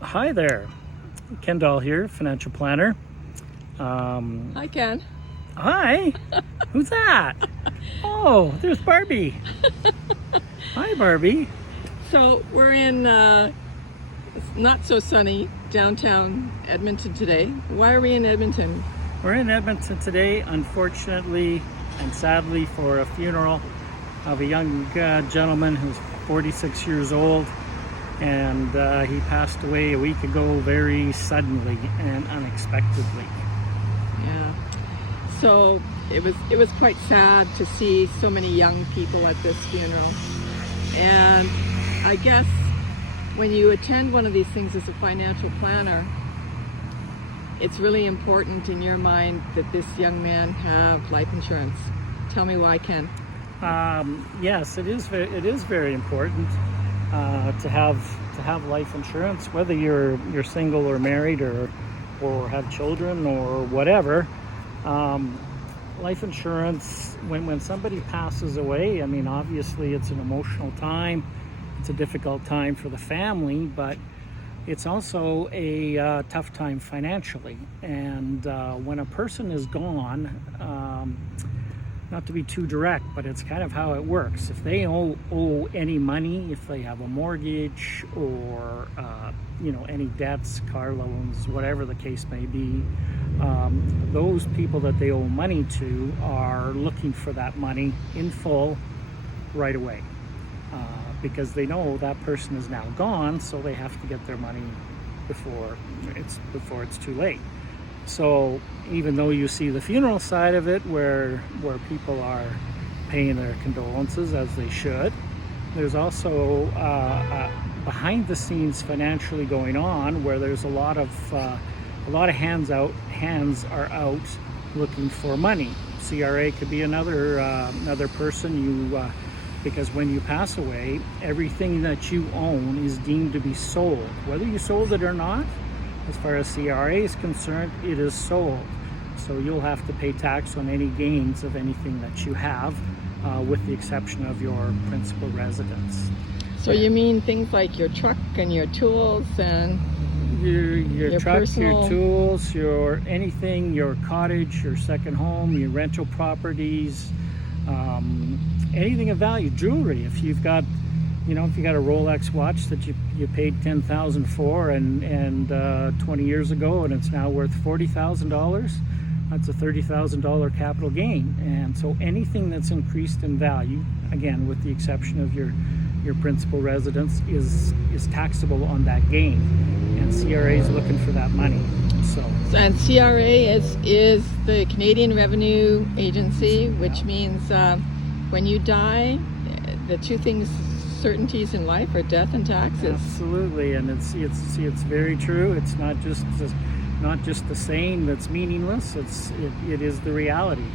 Hi there, Ken Dahl here, financial planner. Hi, Ken. Hi, who's that? Oh, there's Barbie. Hi, Barbie. So we're in not so sunny downtown Edmonton today. Why are we in Edmonton? We're in Edmonton today, unfortunately and sadly, for a funeral of a young gentleman who's 46 years old, and he passed away a week ago very suddenly and unexpectedly. Yeah. So it was quite sad to see so many young people at this funeral. And I guess when you attend one of these things as a financial planner, it's really important in your mind that this young man have life insurance. Tell me why, Ken. Yes, it is. It is very important to have life insurance, whether you're single or married or have children or whatever. Life insurance, when somebody passes away, I mean, obviously it's an emotional time. It's a difficult time for the family, but it's also a tough time financially. And when a person is gone, not to be too direct, but it's kind of how it works. If they owe any money, if they have a mortgage or any debts, car loans, whatever the case may be, those people that they owe money to are looking for that money in full right away, because they know that person is now gone, so they have to get their money before it's too late. So even though you see the funeral side of it, where people are paying their condolences as they should, there's also behind the scenes financially going on, where there's a lot of hands are out looking for money. CRA could be another person. Because when you pass away, everything that you own is deemed to be sold, whether you sold it or not. As far as CRA is concerned, it is sold. So you'll have to pay tax on any gains of anything that you have, with the exception of your principal residence. So you mean things like your truck and your tools and your truck, personal... your tools, your anything, your cottage, your second home, your rental properties, anything of value, jewelry. If you've got a Rolex watch that you paid $10,000 for and 20 years ago, and it's now worth $40,000, that's a $30,000 capital gain. And so anything that's increased in value, again with the exception of your principal residence, is taxable on that gain, and CRA is looking for that money. And CRA is the Canadian Revenue Agency, which means when you die, the two things, certainties in life, are death and taxes. Absolutely, and it's very true. It's not just the saying that's meaningless. It is the reality.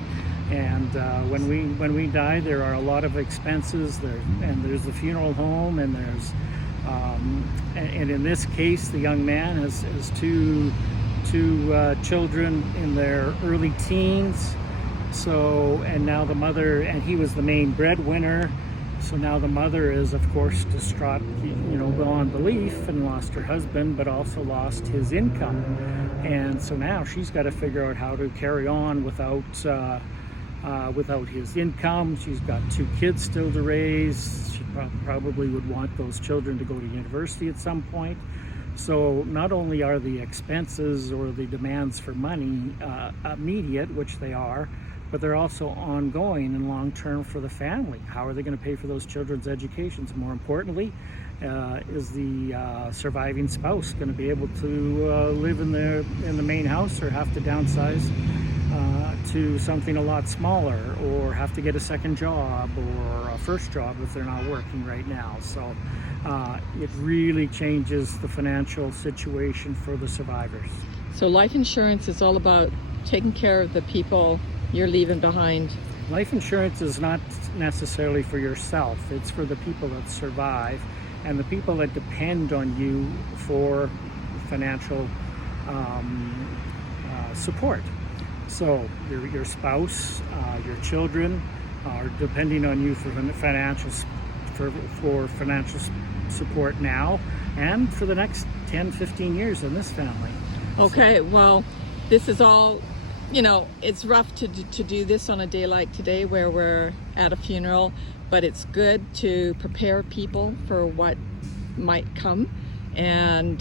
And when we die, there are a lot of expenses there, and there's the funeral home, and there's and in this case, the young man has two children in their early teens. So, and now the mother, and he was the main breadwinner. So now the mother is, of course, distraught, beyond belief, and lost her husband, but also lost his income. And so now she's got to figure out how to carry on without his income. She's got two kids still to raise. She probably would want those children to go to university at some point. So not only are the expenses or the demands for money immediate, which they are, but they're also ongoing and long-term for the family. How are they going to pay for those children's educations? More importantly, is the surviving spouse going to be able to live in the main house, or have to downsize to something a lot smaller, or have to get a second job or a first job if they're not working right now? So it really changes the financial situation for the survivors. So life insurance is all about taking care of the people you're leaving behind. Life insurance is not necessarily for yourself. It's for the people that survive and the people that depend on you for financial support. So your spouse, your children are depending on you for financial support now and for the next 10, 15 years in this family. Okay, well, this is all, it's rough to do this on a day like today where we're at a funeral, but it's good to prepare people for what might come. And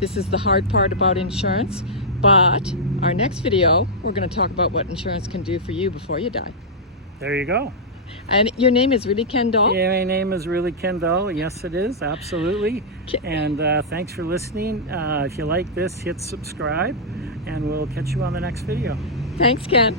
this is the hard part about insurance. But our next video, we're going to talk about what insurance can do for you before you die. There you go. And your name is really Ken Dahl? Yeah, my name is really Ken Dahl. Yes, it is. Absolutely. And thanks for listening. If you like this, hit subscribe, and we'll catch you on the next video. Thanks, Ken.